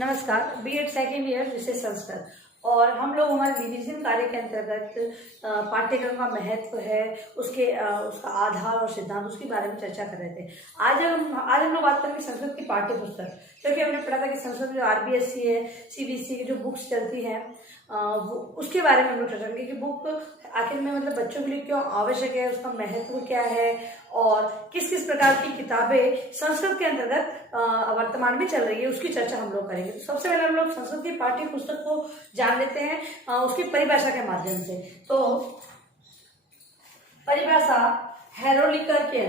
नमस्कार। BEd second year विषय संस्कृत और हम लोग हमारे रिवीजन कार्य के अंतर्गत पाठ्यक्रम का महत्व है, उसका आधार और सिद्धांत, उसके बारे में चर्चा कर रहे थे। आज हम लोग बात करेंगे संस्कृत की पाठ्य पुस्तक, क्योंकि हमने पढ़ा था कि संस्कृत जो आरबीएससी है, सीबीएसई की जो बुक्स चलती हैं उसके बारे में हम लोग चर्चा करेंगे कि बुक आखिर में मतलब बच्चों के लिए क्यों आवश्यक है, उसका महत्व क्या है और किस किस प्रकार की किताबें संस्कृत के अंतर्गत वर्तमान में चल रही है, उसकी चर्चा हम लोग करेंगे। तो सबसे पहले हम लोग संस्कृत की पाठ्य पुस्तक को जान लेते हैं उसकी परिभाषा के माध्यम से। तो परिभाषा हेरोलिकर के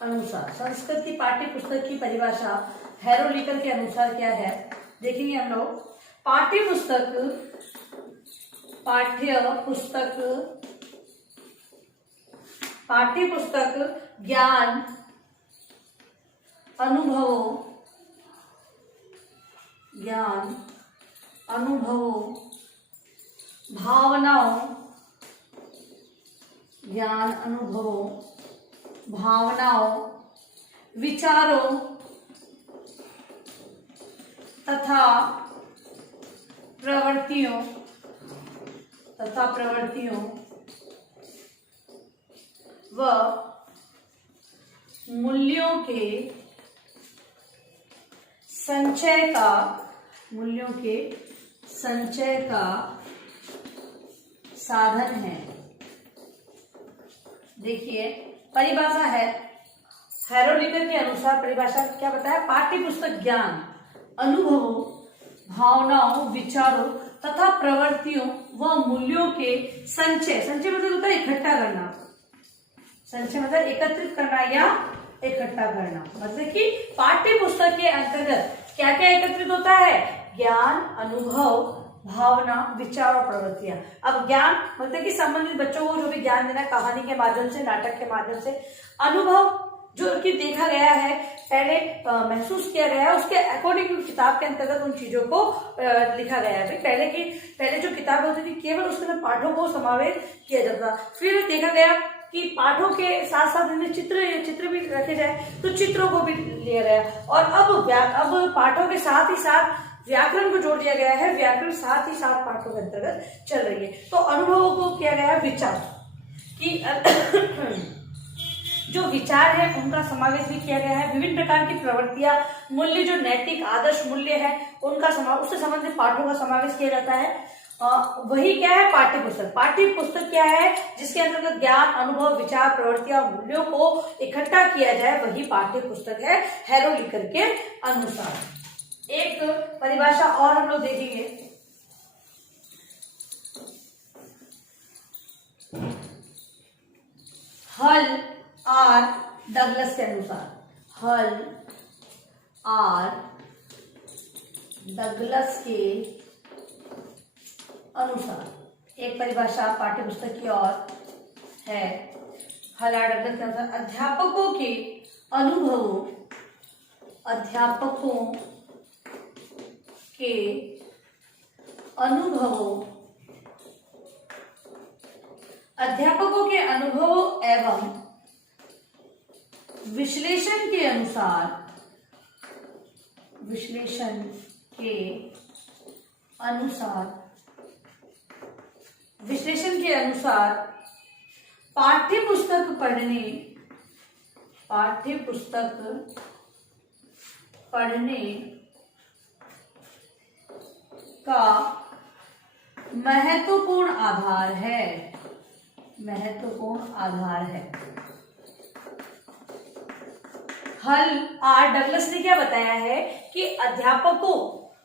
अनुसार, संस्कृत की पाठ्य पुस्तक की परिभाषा हेरोलिकर के अनुसार क्या है, देखेंगे हम लोग। पाठ्य पुस्तक ज्ञान, अनुभवों, भावनाओं, विचारों तथा प्रवृत्तियों व मूल्यों के संचय का साधन है। देखिए परिभाषा है हेरोलिकर के अनुसार, परिभाषा क्या बताया? पाठ्य पुस्तक ज्ञान, अनुभवों, भावनाओं, विचारों तथा प्रवृत्तियों व मूल्यों के संचय मतलब होता है इकट्ठा करना, संचय मतलब एकत्रित करना या इकट्ठा करना। मतलब कि पाठ्य पुस्तक के अंतर्गत क्या क्या एकत्रित होता है? ज्ञान, अनुभव, भावना, विचार और प्रवृत्तियां। अब ज्ञान मतलब कि संबंधित बच्चों को जो भी ज्ञान देना है, कहानी के माध्यम से, नाटक के माध्यम से। अनुभव जो कि देखा गया है, पहले महसूस किया गया है, उसके अकॉर्डिंग किताब के अंतर्गत उन चीजों को लिखा गया है। पहले जो किताब होती थी केवल उसके अंदर पाठों को समावेश किया जाता। फिर देखा गया कि पाठों के साथ साथ इनमें चित्र भी रखे जाए, तो चित्रों को भी लिया गया। और अब पाठों के साथ ही साथ व्याकरण को जोड़ दिया गया है, व्याकरण साथ ही साथ पाठों के अंतर्गत चल रही है। तो अनुभवों को किया गया विचार कि जो विचार है उनका समावेश भी किया गया है। विभिन्न प्रकार की प्रवृत्तियां, मूल्य जो नैतिक आदर्श मूल्य है उससे संबंधित पाठों का समावेश किया जाता है। वही क्या है? पाठ्य पुस्तक। पाठ्य पुस्तक क्या है? जिसके अंतर्गत ज्ञान, अनुभव, विचार, प्रवृत्तियां, मूल्यों को इकट्ठा किया जाए, वही पाठ्य पुस्तक है हेरोलिकर के अनुसार। एक परिभाषा और हम लोग देखेंगे, हल आर डगलस के अनुसार, एक परिभाषा पाठ्य पुस्तक की और है। हल आर डगलस के अनुसार अध्यापकों के अनुभवों एवं विश्लेषण के अनुसार पाठ्य पुस्तक पढ़ने का महत्वपूर्ण आधार है। हल आर डगलस ने क्या बताया है कि अध्यापकों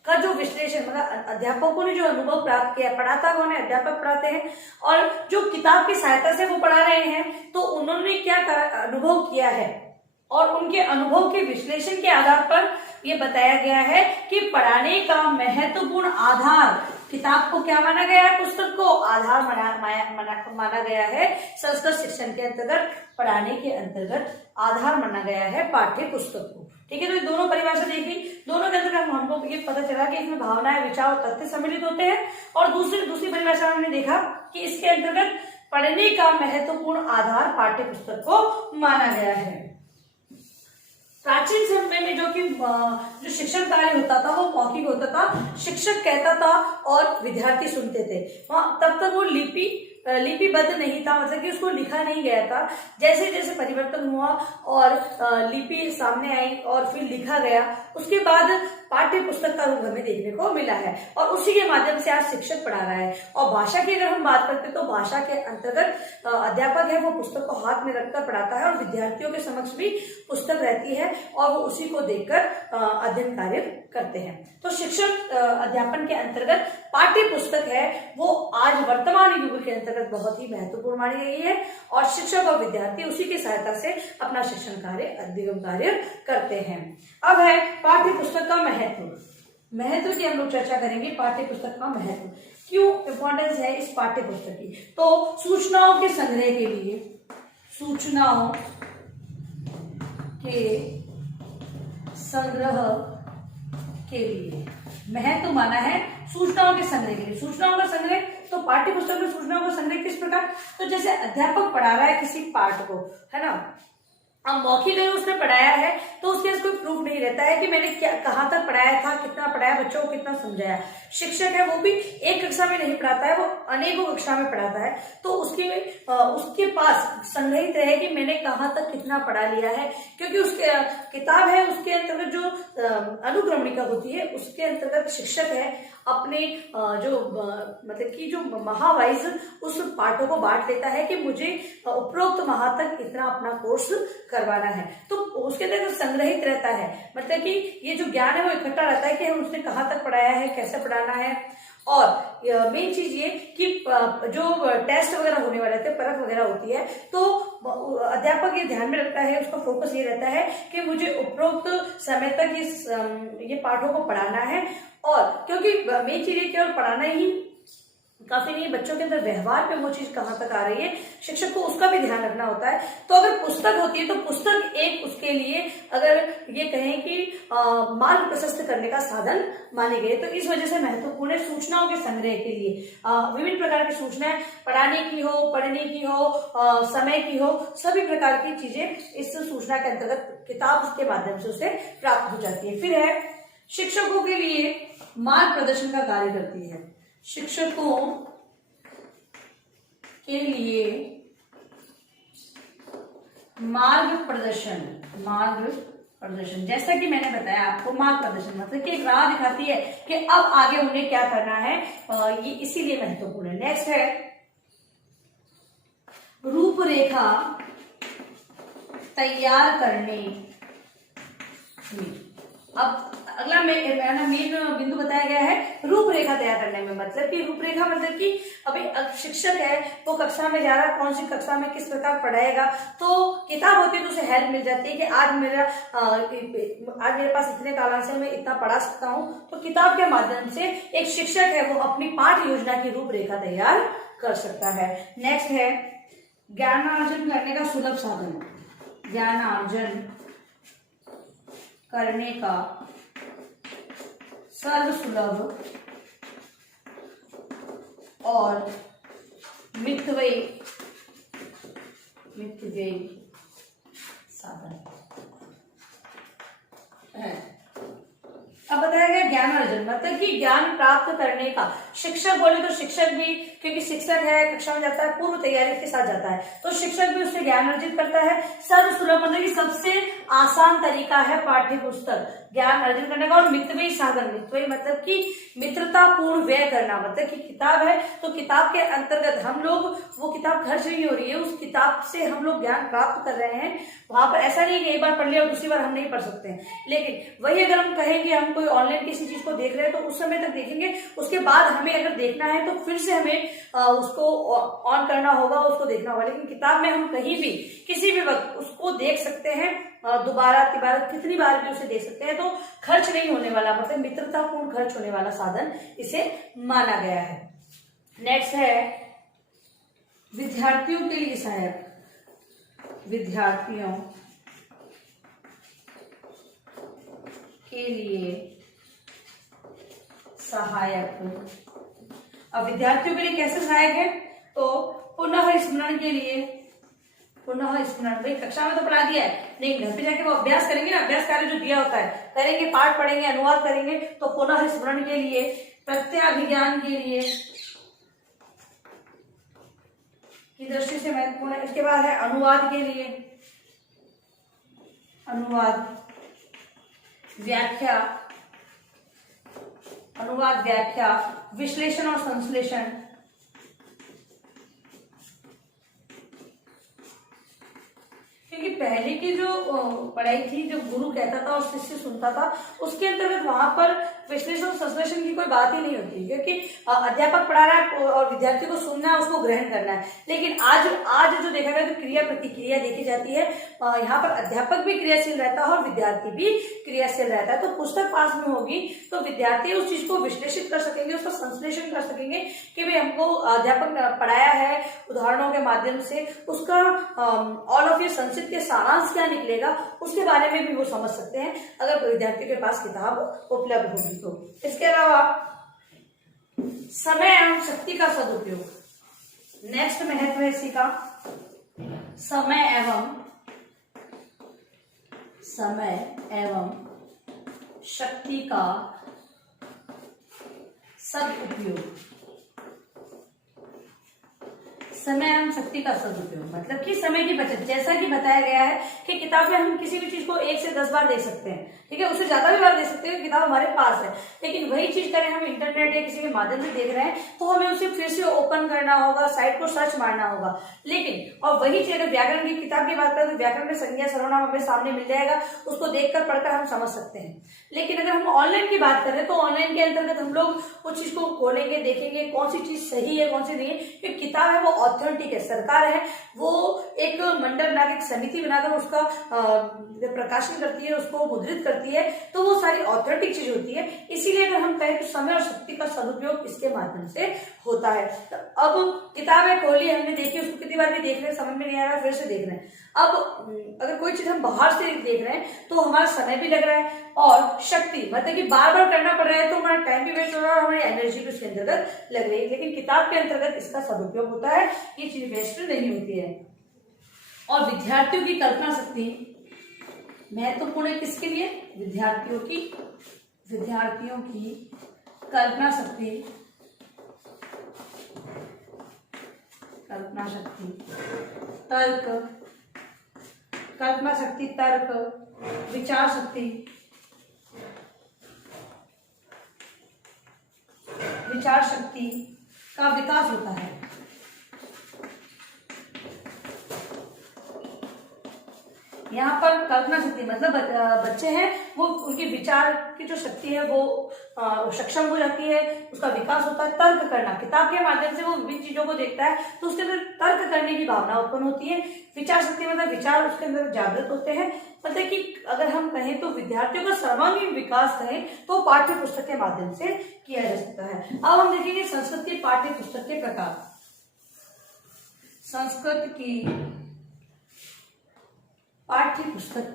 का जो विश्लेषण, मतलब अध्यापकों ने जो अनुभव प्राप्त किया, पढ़ाता कौन है? अध्यापक पढ़ाते हैं, और जो किताब की सहायता से वो पढ़ा रहे हैं, तो उन्होंने क्या अनुभव किया है और उनके अनुभव के विश्लेषण के आधार पर ये बताया गया है कि पढ़ाने का महत्वपूर्ण आधार, किताब को क्या माना गया है? पुस्तक को आधार माना गया है। संस्कृत शिक्षण के अंतर्गत, पढ़ाने के अंतर्गत आधार माना गया है पाठ्य पुस्तक को। ठीक है, तो ये दोनों परिभाषा देखी, दोनों के अंतर्गत हमको ये पता चला कि इसमें भावनाएं, विचार और तथ्य सम्मिलित होते हैं। और दूसरी परिभाषा हमने देखा कि इसके अंतर्गत पढ़ने का महत्वपूर्ण आधार पाठ्य पुस्तक को माना गया है। प्राचीन समय में जो शिक्षण कार्य होता था वो मौखिक होता था, शिक्षक कहता था और विद्यार्थी सुनते थे। तब तक वो लिपिबद्ध नहीं था, मतलब कि उसको लिखा नहीं गया था। जैसे जैसे परिवर्तन हुआ और लिपि सामने आई और फिर लिखा गया, उसके बाद पाठ्य पुस्तक का रूप हमें देखने को मिला है और उसी के माध्यम से आज शिक्षक पढ़ा रहा है। और भाषा की अगर हम बात करते हैं तो भाषा के अंतर्गत अध्यापक है वो पुस्तक को हाथ में रखकर पढ़ाता है और विद्यार्थियों के समक्ष भी पुस्तक रहती है और वो उसी को देखकर अध्ययन कार्य करते हैं। तो शिक्षक अध्यापन के अंतर्गत पाठ्य पुस्तक है वो आज वर्तमान युग के अंतर्गत बहुत ही महत्वपूर्ण मानी गई है और शिक्षक और विद्यार्थी उसी की सहायता से अपना शिक्षण कार्य, अध्ययन कार्य करते हैं। अब है पाठ्य पुस्तक का महत्व की हम लोग चर्चा करेंगे। पाठ्य पुस्तक का महत्व, क्यों इंपॉर्टेंस है इस पाठ्य पुस्तक की। तो सूचनाओं के संग्रह के लिए महत्व माना है सूचनाओं के संग्रह के लिए। सूचनाओं का संग्रह, तो पाठ्य पुस्तक में सूचनाओं का संग्रह किस प्रकार, तो जैसे अध्यापक पढ़ा रहा है किसी पाठ को, है ना, अब मौखिक अगर उसने पढ़ाया है तो उसके कोई प्रूफ नहीं रहता है कि मैंने क्या कहाँ तक पढ़ाया था, कितना पढ़ाया, बच्चों को कितना समझाया। शिक्षक है वो भी एक कक्षा में नहीं पढ़ाता है, वो अनेकों कक्षा में पढ़ाता है, तो उसके पास संग्रहित है कि मैंने कहाँ तक कितना पढ़ा लिया है, क्योंकि उसके किताब है उसके अंतर्गत जो अनुक्रमणिका होती है उसके अंतर्गत शिक्षक है अपने मतलब कि जो महावाइज उस पाठों को बांट लेता है कि मुझे उपरोक्त माह तक इतना अपना कोर्स करवाना है, तो उसके अंदर जो संग्रहित रहता है, मतलब कि ये जो ज्ञान है वो इकट्ठा रहता है कि हम उसने कहाँ तक पढ़ाया है, कैसे पढ़ाना है। और मेन चीज ये कि जो टेस्ट वगैरह होने वाले थे, परख वगैरह होती है, तो अध्यापक ये ध्यान में रखता है, उसका फोकस ये रहता है कि मुझे उपरोक्त समय तक ये पाठों को पढ़ाना है। और क्योंकि मेन चीज ये केवल पढ़ाना ही काफी नहीं, बच्चों के अंदर व्यवहार पे वो चीज कहाँ तक आ रही है, शिक्षक को उसका भी ध्यान रखना होता है। तो अगर पुस्तक होती है तो पुस्तक एक उसके लिए अगर ये कहें कि मार्ग प्रशस्त करने का साधन माने गए, तो इस वजह से महत्वपूर्ण है। सूचनाओं के संग्रह के लिए विभिन्न प्रकार की सूचनाएं, पढ़ाने की हो, पढ़ने की हो, समय की हो, सभी प्रकार की चीजें इस सूचना के अंतर्गत किताब के माध्यम से उसे प्राप्त हो जाती है। फिर है शिक्षकों के लिए मार्ग प्रदर्शन का कार्य करती है। शिक्षकों के लिए मार्ग प्रदर्शन, जैसा कि मैंने बताया आपको, मार्ग प्रदर्शन मतलब कि एक राह दिखाती है कि अब आगे उन्हें क्या करना है, ये इसीलिए महत्वपूर्ण है। नेक्स्ट है रूपरेखा तैयार करने में। अब अगला मेन बिंदु बताया गया है रूपरेखा तैयार करने में, मतलब कि रूपरेखा मतलब कि अभी शिक्षक है वो कक्षा में जा रहा है, कौन सी कक्षा में किस प्रकार पढ़ाएगा, तो किताब होती है तो उसे हेल्प मिल जाती है कि आज मेरे पास इतने कालांश है, मैं इतना पढ़ा सकता हूँ। तो किताब के माध्यम से एक शिक्षक है वो अपनी पाठ योजना की रूपरेखा तैयार कर सकता है। नेक्स्ट है ज्ञानार्जन करने का सुलभ साधन, ज्ञानार्जन करने का सर्वसुलभ और मितव्ययी साधन है। अब बताया गया ज्ञान अर्जन मतलब कि ज्ञान प्राप्त करने का। शिक्षक बोले तो शिक्षक भी, क्योंकि शिक्षक है कक्षा में जाता है, पूर्व तैयारी के साथ जाता है, तो शिक्षक भी उससे ज्ञान अर्जित करता है। सर्वसुलभ मतलब कि सबसे आसान तरीका है पाठ्य पुस्तक ज्ञान अर्जन करने का। और मितव्ययी साधन, मितव्ययी मतलब कि मित्रतापूर्ण व्यय करना, मतलब कि किताब है तो किताब के अंतर्गत हम लोग, वो किताब खर्च नहीं हो रही है, उस किताब से हम लोग ज्ञान प्राप्त कर रहे हैं। वहां पर ऐसा नहीं कि एक बार पढ़ लिया और दूसरी बार हम नहीं पढ़ सकते हैं, लेकिन वही अगर हम कहेंगे हम कोई ऑनलाइन किसी चीज को देख रहे हैं तो उस समय तक देखेंगे, उसके बाद हमें अगर देखना है तो फिर से हमें उसको ऑन करना होगा, उसको देखना होगा। लेकिन किताब में हम कहीं भी किसी भी वक्त उसको देख सकते हैं, दोबारा तिबारा कितनी बार भी उसे देख सकते हैं, तो खर्च नहीं होने वाला, मतलब मित्रतापूर्ण खर्च होने वाला साधन इसे माना गया है। नेक्स्ट है विद्यार्थियों के लिए सहायक, विद्यार्थियों के लिए सहायक। अब विद्यार्थियों के लिए कैसे सहायक है, तो पुनः स्मरण के लिए पुनः स्मरण। भाई कक्षा में तो पढ़ा दिया है, लेकिन घर पे जाके वो अभ्यास करेंगे ना, अभ्यास कार्य जो दिया होता है करेंगे, पाठ पढ़ेंगे, अनुवाद करेंगे, तो पुनः स्मरण के लिए, प्रत्याभिज्ञान के लिए की दृष्टि से महत्वपूर्ण है। इसके बाद है अनुवाद के लिए, अनुवाद व्याख्या, अनुवाद व्याख्या, विश्लेषण और संश्लेषण, क्योंकि पहले की जो पढ़ाई थी, जो गुरु कहता था और शिष्य सुनता था, उसके अंतर्गत वहां पर विश्लेषण और संश्लेषण की कोई बात ही नहीं होती, क्योंकि अध्यापक पढ़ा रहा है और विद्यार्थी को सुनना है, उसको ग्रहण करना है। लेकिन आज जो देखा गया तो क्रिया प्रतिक्रिया देखी जाती है। यहाँ पर अध्यापक भी क्रियाशील रहता है और विद्यार्थी भी क्रियाशील रहता है। तो पुस्तक पास में होगी तो विद्यार्थी उस चीज को विश्लेषित कर सकेंगे, उसका संश्लेषण कर सकेंगे कि भाई हमको अध्यापक ने पढ़ाया है उदाहरणों के माध्यम से, उसका ऑल ऑफ ये संक्षिप्त के सारांश क्या निकलेगा उसके बारे में भी वो समझ सकते हैं अगर विद्यार्थी के पास किताब उपलब्ध होगी तो। इसके अलावा समय एवं शक्ति का सदुपयोग, नेक्स्ट महत्व है इसी का, समय एवं शक्ति का सदुपयोग। समय एवं शक्ति का सदुपयोग मतलब कि समय की बचत। जैसा कि बताया गया है कि किताब में हम किसी भी चीज को 1 से 10 बार दे सकते हैं, ठीक है, उससे ज्यादा भी बार दे सकते हैं, किताब हमारे पास है। लेकिन वही चीज करें हम इंटरनेट या किसी के माध्यम से देख रहे हैं तो हमें उसे फिर से ओपन करना होगा, साइट को सर्च मारना होगा। लेकिन और वही चीज अगर व्याकरण की किताब की बात करें तो व्याकरण में संज्ञा सर्वनाम हमें सामने मिल जाएगा, उसको देखकर पढ़कर हम समझ सकते हैं। लेकिन अगर हम ऑनलाइन की बात करें तो ऑनलाइन के अंतर्गत हम लोग उस चीज को खोलेंगे, देखेंगे कौन सी चीज सही है कौन सी नहीं है। क्योंकि किताब है वो ऑथेंटिक है, सरकार है वो एक मंडल बनाकर एक समिति बनाकर उसका प्रकाशन करती है, उसको मुद्रित करती है, तो वो सारी ऑथेंटिक चीज होती है। इसीलिए अगर हम कहें तो समय और शक्ति का सदुपयोग इसके माध्यम से होता है। तो अब किताबें खोली हमने, देखी, उसको कितनी बार भी देख रहे हैं, समझ में नहीं आ रहा, फिर से देख रहे हैं। अब अगर कोई चीज हम बाहर से देख रहे हैं तो हमारा समय भी लग रहा है और शक्ति मतलब कि बार बार करना पड़ रहा है तो हमारा टाइम भी वेस्ट हो रहा है और हमारी एनर्जी भी उसके अंतर्गत लग रही है। लेकिन किताब के अंतर्गत इसका सदुपयोग होता है, ये चीज वेस्ट नहीं होती है। और विद्यार्थियों की कल्पना शक्ति महत्वपूर्ण है किसके लिए? विद्यार्थियों की कल्पना शक्ति, तर्क, विचार शक्ति का विकास होता है। यहाँ पर कल्पना शक्ति मतलब बच्चे हैं वो, उनकी विचार की जो शक्ति है वो सक्षम हो जाती है, उसका विकास होता है। तर्क करना, किताब के माध्यम से वो विभिन्न चीजों को देखता है तो उसके अंदर तर्क करने की भावना उत्पन्न होती है। विचार शक्ति मतलब विचार उसके अंदर जागृत होते हैं। मतलब कि अगर हम कहें तो विद्यार्थियों का सर्वांगीण विकास करें तो पाठ्य पुस्तक के माध्यम से किया जा सकता है। अब हम देखेंगे संस्कृत की पाठ्य पुस्तक के प्रकार। संस्कृत की पाठ्य पुस्तक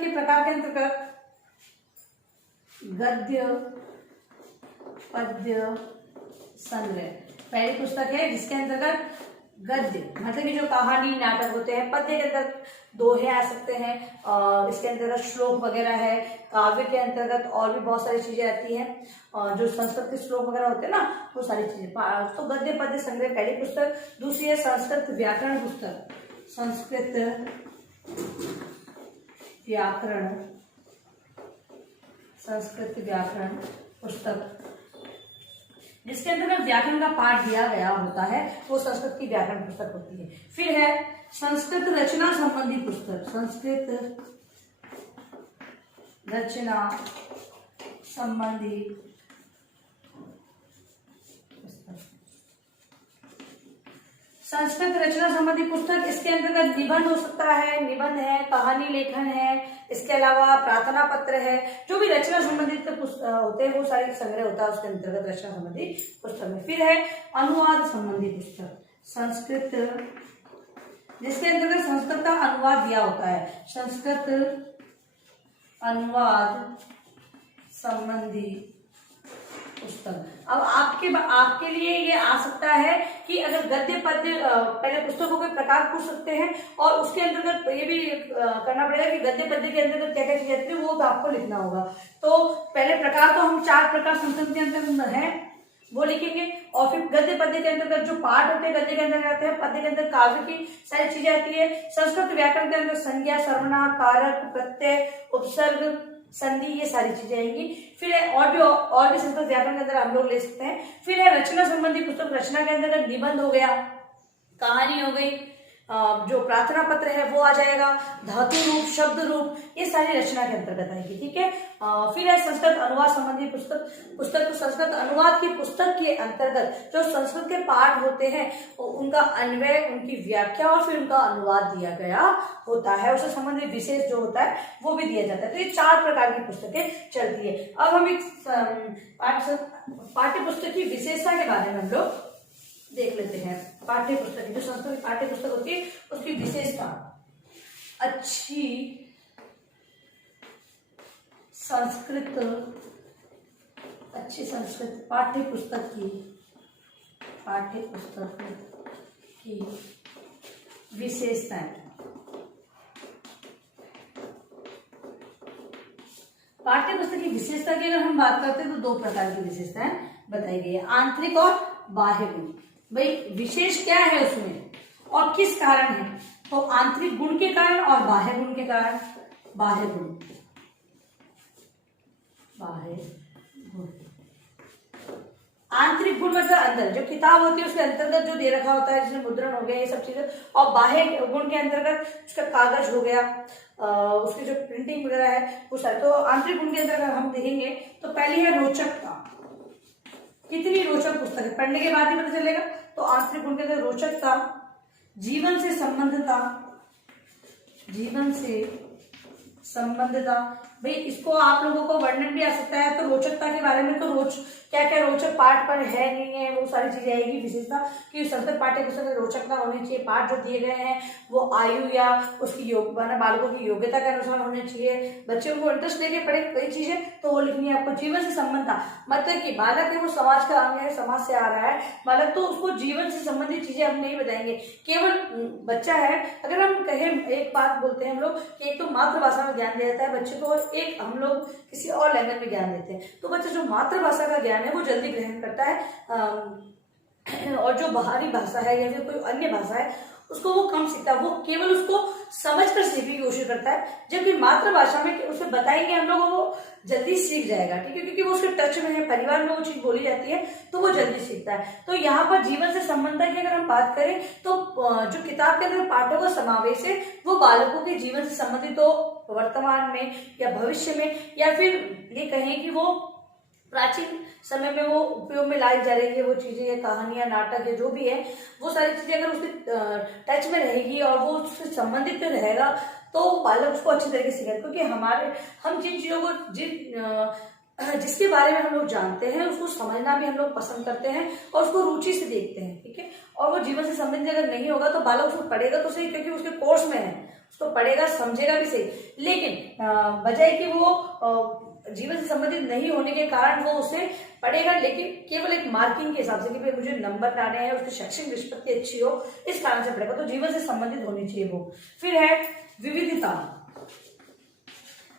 के प्रकार के अंतर्गत गद्य पद्य संग्रह पहली पुस्तक है, जिसके अंतर्गत गद्य मतलब कि जो कहानी नाटक होते हैं, पद्य के अंतर्गत दोहे आ सकते हैं, इसके अंतर्गत श्लोक वगैरह है, काव्य के अंतर्गत और भी बहुत सारी चीजें आती हैं, जो संस्कृत के श्लोक वगैरह होते हैं ना, वो सारी चीजें। तो गद्य पद्य संग्रह पहली पुस्तक। दूसरी है संस्कृत व्याकरण पुस्तक, जिसके अंदर व्याकरण का पाठ दिया गया होता है, वो संस्कृत की व्याकरण पुस्तक होती है। फिर है संस्कृत रचना संबंधी पुस्तक, संस्कृत रचना संबंधी पुस्तक, इसके अंतर्गत निबंध हो सकता है, निबंध है, कहानी लेखन है, इसके अलावा प्रार्थना पत्र है, जो भी रचना संबंधित होते हैं वो सारी संग्रह होता है उसके अंतर्गत रचना संबंधी पुस्तक में। फिर है अनुवाद संबंधी पुस्तक, संस्कृत, जिसके अंतर्गत संस्कृत का अनुवाद दिया होता है, संस्कृत अनुवाद संबंधी पुस्तक। अब आपके लिए ये आ सकता है कि अगर गद्य पद्य, पहले पुस्तकों के प्रकार पूछ सकते हैं और उसके अंतर्गत ये भी करना पड़ेगा कि गद्य पद्य के अंतर्गत क्या क्या चीजें आती है वो तो आपको लिखना होगा। तो पहले प्रकार तो हम 4 प्रकार संस्कृत के अंतर्गत है वो लिखेंगे, और फिर गद्य पद्य के अंतर्गत जो पाठ होते हैं गद्य के अंदर आते हैं, पद्य के अंदर काव्य की सारी चीजें आती है। संस्कृत व्याकरण के अंदर संज्ञा, सर्वनाम, कारक, प्रत्यय, उपसर्ग, संधि, ये सारी चीजें आएंगी। फिर है और भी संस्कृत व्याकरण के अंदर हम लोग ले सकते हैं। फिर है रचना संबंधी पुस्तक, रचना के अंदर निबंध हो गया, कहानी हो गई, जो प्रार्थना पत्र है वो आ जाएगा, धातु रूप, शब्द रूप, ये सारी रचना के अंतर्गत आएगी। ठीक है। फिर है संस्कृत अनुवाद संबंधी पुस्तक तो संस्कृत अनुवाद की पुस्तक के अंतर्गत जो संस्कृत के पाठ होते हैं उनका अन्वय, उनकी व्याख्या और फिर उनका अनुवाद दिया गया होता है, उससे संबंधित विशेष जो होता है वो भी दिया जाता है। तो ये 4 प्रकार की पुस्तकें चलती है। अब हम एक पाठ्य पुस्तक की विशेषता के बारे में हम लोग देख लेते हैं। पाठ्य पुस्तक, जो संस्कृत पाठ्य पुस्तक होती है उसकी विशेषता, अच्छी संस्कृत पाठ्य पुस्तक की विशेषताएं। पाठ्य पुस्तक की विशेषता की अगर हम बात करते हैं तो 2 प्रकार की विशेषताएं बताई गई है, आंतरिक और बाह्य गुण। भाई विशेष क्या है उसमें और किस कारण है, तो आंतरिक गुण के कारण और बाह्य गुण के कारण। बाह्य गुण आंतरिक गुण मतलब अंदर जो किताब होती है उसके अंतर्गत जो दे रखा होता है, जिसमें मुद्रण हो गया ये सब चीजें, और बाह्य गुण के अंतर्गत उसका कागज हो गया, उसकी जो प्रिंटिंग वगैरह है वो सारे। तो आंतरिक गुण के अंतर्गत हम देखेंगे तो पहली है रोचकता, कितनी रोचक पुस्तक है, पढ़ने के बाद ही पता चलेगा। तो आंतरिक गुण के अंदर रोचकता, जीवन से संबंधता, भाई इसको आप लोगों को वर्णन भी आ सकता है। तो रोचकता के बारे में तो क्या क्या रोचक पाठ पर है नहीं है वो सारी चीजें आएगी। विशेषता कि संस्कृत पाठ्य पुस्तक में रोचकता होनी चाहिए, पाठ जो दिए गए हैं वो आयु या उसकी बालकों की योग्यता के अनुसार होने चाहिए, बच्चों को इंटरेस्ट लेके पढ़े कई चीजें तो वो लिखनी है आपको। जीवन से संबंधता मतलब कि बालक है वो समाज का अंग है, समाज से आ रहा है बालक, तो उसको जीवन से संबंधित चीजें हम नहीं बताएंगे। केवल बच्चा है, अगर हम कहें एक बात बोलते हैं हम लोग कि एक तो मातृभाषा में ज्ञान दिया जाता है बच्चे को, और एक हम लोग किसी और लैंग्वेज में ज्ञान देते हैं। तो बच्चा जो मातृभाषा का ज्ञान है वो जल्दी ग्रहण करता है, और जो बाहरी भाषा है या फिर कोई अन्य भाषा है उसको वो कम सीखता है, वो केवल उसको समझकर सीखने की कोशिश करता है। जबकि मातृभाषा में उसे बताएंगे हम लोग वो जल्दी सीख जाएगा, ठीक है, क्योंकि वो उसके टच में है, परिवार में वो चीज बोली जाती है तो वो जल्दी सीखता है। तो यहाँ पर जीवन से संबंध की अगर हम बात करें तो जो किताब के अंदर पाठों का समावेश है वो बालकों के जीवन से संबंधित हो, वर्तमान में या भविष्य में, या फिर ये कहें कि वो प्राचीन समय में वो उपयोग में लाई जा रही है वो चीजें या कहानियां, नाटक या जो भी है वो सारी चीजें अगर उसके टच में रहेगी और वो उससे संबंधित रहेगा तो बालक उसको अच्छी तरीके से सीखेगा। क्योंकि हम जिन चीजों को जिसके बारे में हम लोग जानते हैं उसको समझना भी हम लोग पसंद करते हैं और उसको रुचि से देखते हैं, ठीक है। और वो जीवन से संबंधित अगर नहीं होगा तो बालक उसको पढ़ेगा तो सही, क्योंकि उसके कोर्स में है, उसको पढ़ेगा समझेगा भी सही, लेकिन बजाय कि वो जीवन से संबंधित नहीं होने के कारण वो उसे पढ़ेगा लेकिन केवल एक मार्किंग के हिसाब से कि भाई मुझे नंबर लाने हैं, उसकी शैक्षणिक निष्पत्ति अच्छी हो, इस कारण से पढ़ेगा। तो जीवन से संबंधित होनी चाहिए वो। फिर है विविधता।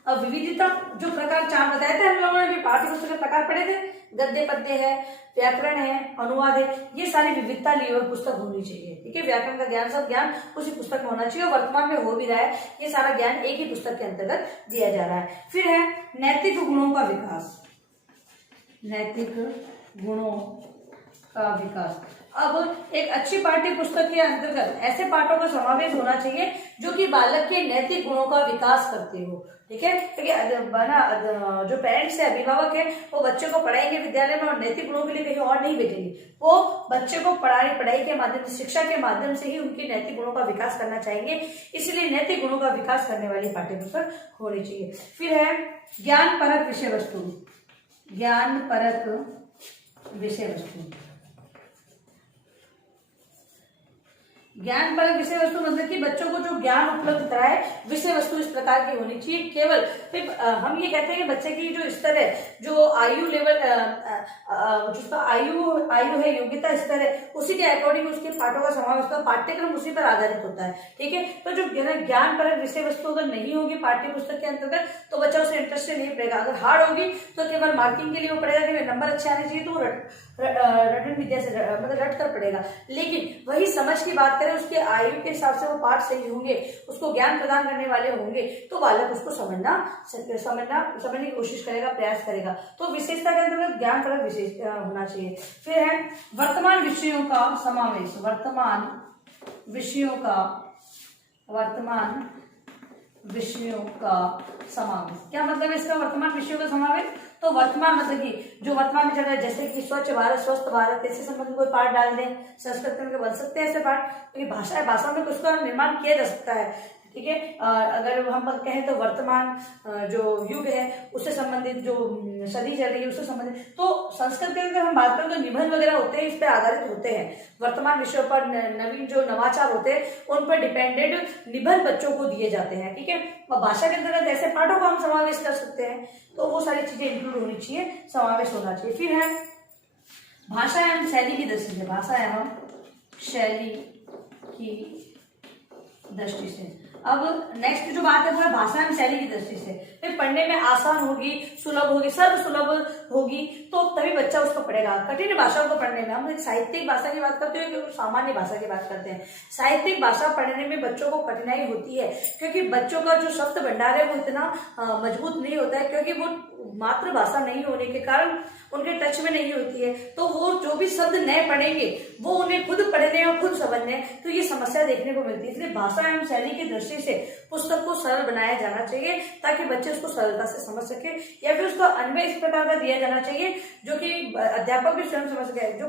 अब विविधता जो प्रकार 4 बताए थे हम लोगों ने, पाठ्य पुस्तक के प्रकार पढ़े थे, गद्य पद्य है, व्याकरण है, अनुवाद है, ये सारी विविधता ली हुई पुस्तक होनी चाहिए, ठीक है। व्याकरण का ज्ञान, सब ज्ञान उसी पुस्तक में होना चाहिए और वर्तमान में हो भी रहा है, ये सारा ज्ञान एक ही पुस्तक के अंतर्गत दिया जा रहा है। फिर है नैतिक गुणों का विकास, नैतिक गुणों का विकास। अब एक अच्छी पाठ्य पुस्तक के अंतर्गत ऐसे पाठों का समावेश होना चाहिए जो कि बालक के नैतिक गुणों का विकास करते हो, ठीक है। क्योंकि जो पेरेंट्स है, अभिभावक है, वो बच्चे को पढ़ाएंगे विद्यालय में और नैतिक गुणों के लिए कहीं और नहीं भेजेंगे, वो बच्चे को पढ़ाई के माध्यम से, शिक्षा के माध्यम से ही उनकी नैतिक गुणों का विकास करना चाहेंगे, इसलिए नैतिक गुणों का विकास करने वाली पाठ्य पुस्तक होनी चाहिए। फिर है ज्ञान परक विषय वस्तु, ज्ञान परक विषय वस्तु। ज्ञान परक विषय वस्तु मतलब कि बच्चों को जो ज्ञान उपलब्ध कराए विषय वस्तु इस प्रकार की होनी चाहिए। केवल फिर हम ये कहते हैं कि बच्चे की जो स्तर है, जो आयु लेवल, जिसका आयु है, योग्यता स्तर है, उसी के अकॉर्डिंग उसके पाठों का समावेश होता है, पाठ्यक्रम उसी पर आधारित होता है। ठीक है, तो जो ज्ञान परक विषय वस्तु अगर नहीं होगी पाठ्य पुस्तक के अंतर्गत तो बच्चा उसे इंटरेस्टेड नहीं पड़ेगा। अगर हार्ड होगी तो केवल मार्किंग के लिए वो पढ़ेगा कि नंबर अच्छे आने चाहिए, तो रटन विद्या से मतलब रट कर पड़ेगा। लेकिन वही समझ की बात करें, उसके आयु के हिसाब से वो पाठ सही होंगे, उसको ज्ञान प्रदान करने वाले होंगे, तो बालक उसको समझने की कोशिश करेगा, प्रयास करेगा। तो विशेषता के अंतर्गत ज्ञान परक विशेष होना चाहिए। फिर है वर्तमान विषयों का समावेश। वर्तमान विषयों का समावेश क्या मतलब है इसका? वर्तमान विषयों का समावेश, तो वर्तमान मतलब कि जो वर्तमान में चल रहा है, जैसे कि स्वच्छ भारत, स्वस्थ भारत, इससे संबंधित कोई पाठ डाल दें, संस्कृत में बन सकते हैं ऐसे पाठ, क्योंकि भाषा है, भाषा में उसका निर्माण किया जा सकता है। ठीक है, अगर हम कहें तो वर्तमान जो युग है उससे संबंधित, जो सदी चल रही है उससे संबंधित, तो संस्कृत के अंदर हम बात करें तो निबंध वगैरह होते हैं, इस पर आधारित होते हैं। वर्तमान विषयों पर नवीन जो नवाचार होते हैं उन पर डिपेंडेड निबंध बच्चों को दिए जाते हैं। ठीक है, और भाषा के अंतर्गत ऐसे पाठों को हम समावेश कर सकते हैं, तो वो सारी चीजें इंक्लूड होनी चाहिए, समावेश होना चाहिए। फिर है भाषा एवं शैली की दृष्टि से। भाषा एवं शैली की दृष्टि से अब नेक्स्ट जो बात है वो है भाषा एवं शैली की दृष्टि से। फिर पढ़ने में आसान होगी, सुलभ होगी, सर्व सुलभ होगी, तो तभी बच्चा उसको पढ़ेगा। कठिन भाषाओं को पढ़ने में, हम एक साहित्यिक भाषा की बात करते हैं कि सामान्य भाषा की बात करते हैं। साहित्यिक भाषा पढ़ने में बच्चों को कठिनाई होती है, क्योंकि बच्चों का जो शब्द भंडार है वो इतना मजबूत नहीं होता है, क्योंकि वो मातृभाषा नहीं होने के कारण उनके टच में नहीं होती है। तो वो जो भी शब्द नए पढ़ेंगे वो उन्हें खुद पढ़ने और खुद समझने, तो ये समस्या देखने को मिलती है। इसलिए भाषा एवं शैली की दृष्टि से पुस्तक को सरल बनाया जाना चाहिए, ताकि बच्चे उसको सरलता से समझ सके, या फिर उसका अन्वय इस प्रकार का दिया जाना चाहिए जो कि अध्यापक भी स्वयं समझ सके। जो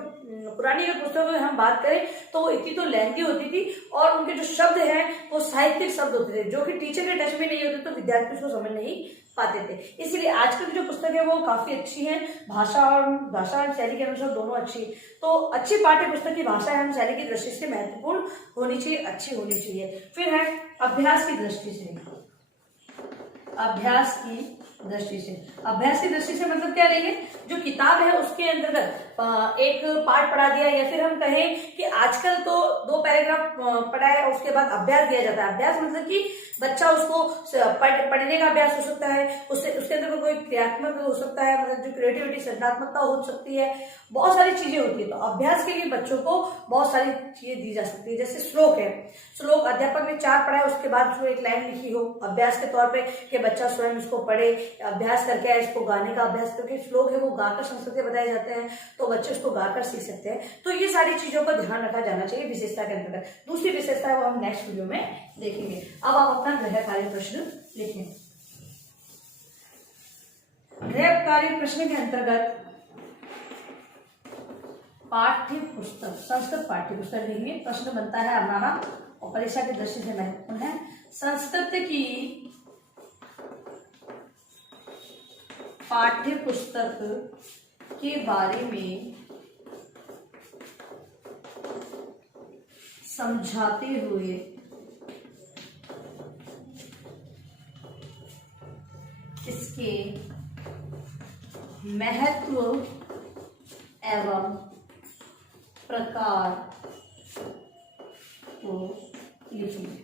पुरानी पुस्तकों में हम बात करें तो वो इतनी तो लेंथी होती थी, और उनके जो शब्द हैं वो साहित्यिक शब्द होते थे, जो कि टीचर के टच में नहीं होते, तो विद्यार्थी उसको समझ नहीं पाते थे। इसलिए आजकल की जो पुस्तक है वो काफी अच्छी है, भाषा और शैली के अनुसार दोनों अच्छी। तो अच्छी पाठ्य पुस्तक की भाषा एवं शैली की दृष्टि से महत्वपूर्ण होनी चाहिए, अच्छी होनी चाहिए। फिर है अभ्यास की दृष्टि से। अभ्यास की दृष्टि से मतलब क्या लेंगे, जो किताब है उसके अंतर्गत एक पाठ पढ़ा दिया, या फिर हम कहें कि आजकल तो 2 पैराग्राफ पढ़ाए उसके बाद अभ्यास दिया जाता है। अभ्यास मतलब कि बच्चा उसको पढ़ने का अभ्यास हो सकता है, उसके अंदर कोई क्रियात्मक हो सकता है, मतलब जो क्रिएटिविटी सृजनात्मकता हो सकती है, बहुत सारी चीजें होती है। तो अभ्यास के लिए बच्चों को बहुत सारी चीजें दी जा सकती है। जैसे श्लोक है, श्लोक अध्यापक ने 4 पढ़ाए, उसके बाद उसमें एक लाइन लिखी हो अभ्यास के तौर पे, कि बच्चा स्वयं इसको पढ़े, अभ्यास करके आए, इसको गाने का अभ्यास करके। श्लोक है वो गाकर संस्कृत में बताए जाते हैं, तो बच्चे उसको गाकर सीख सकते हैं। तो ये सारी चीजों का ध्यान रखा जाना चाहिए विशेषता के अंतर्गत। दूसरी विशेषता है वो हम नेक्स्ट वीडियो में देखेंगे। अब आप अपना गृह कार्य प्रश्न लिखें। गृह कार्य प्रश्न के अंतर्गत पाठ्य पुस्तक, संस्कृत पाठ्य पुस्तक लिखिए। प्रश्न बनता है हमारा और परीक्षा की दृष्टि से महत्वपूर्ण है, संस्कृत की पाठ्य पुस्तक के बारे में समझाते हुए इसके महत्व एवं प्रकार को लिखिए।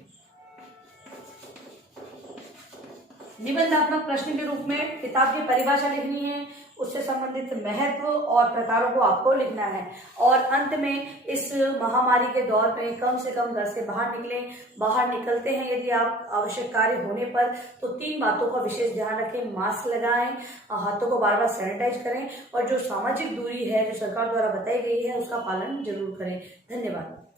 निबंधात्मक प्रश्न के रूप में किताब की परिभाषा लिखनी है, उससे संबंधित महत्व और प्रकारों को आपको लिखना है, और अंत में इस महामारी के दौर में कम से कम घर से बाहर निकलें। बाहर निकलते हैं यदि आप आवश्यक कार्य होने पर, तो 3 बातों का विशेष ध्यान रखें। मास्क लगाएं, हाथों को बार बार सैनिटाइज करें, और जो सामाजिक दूरी है जो सरकार द्वारा बताई गई है उसका पालन जरूर करें। धन्यवाद।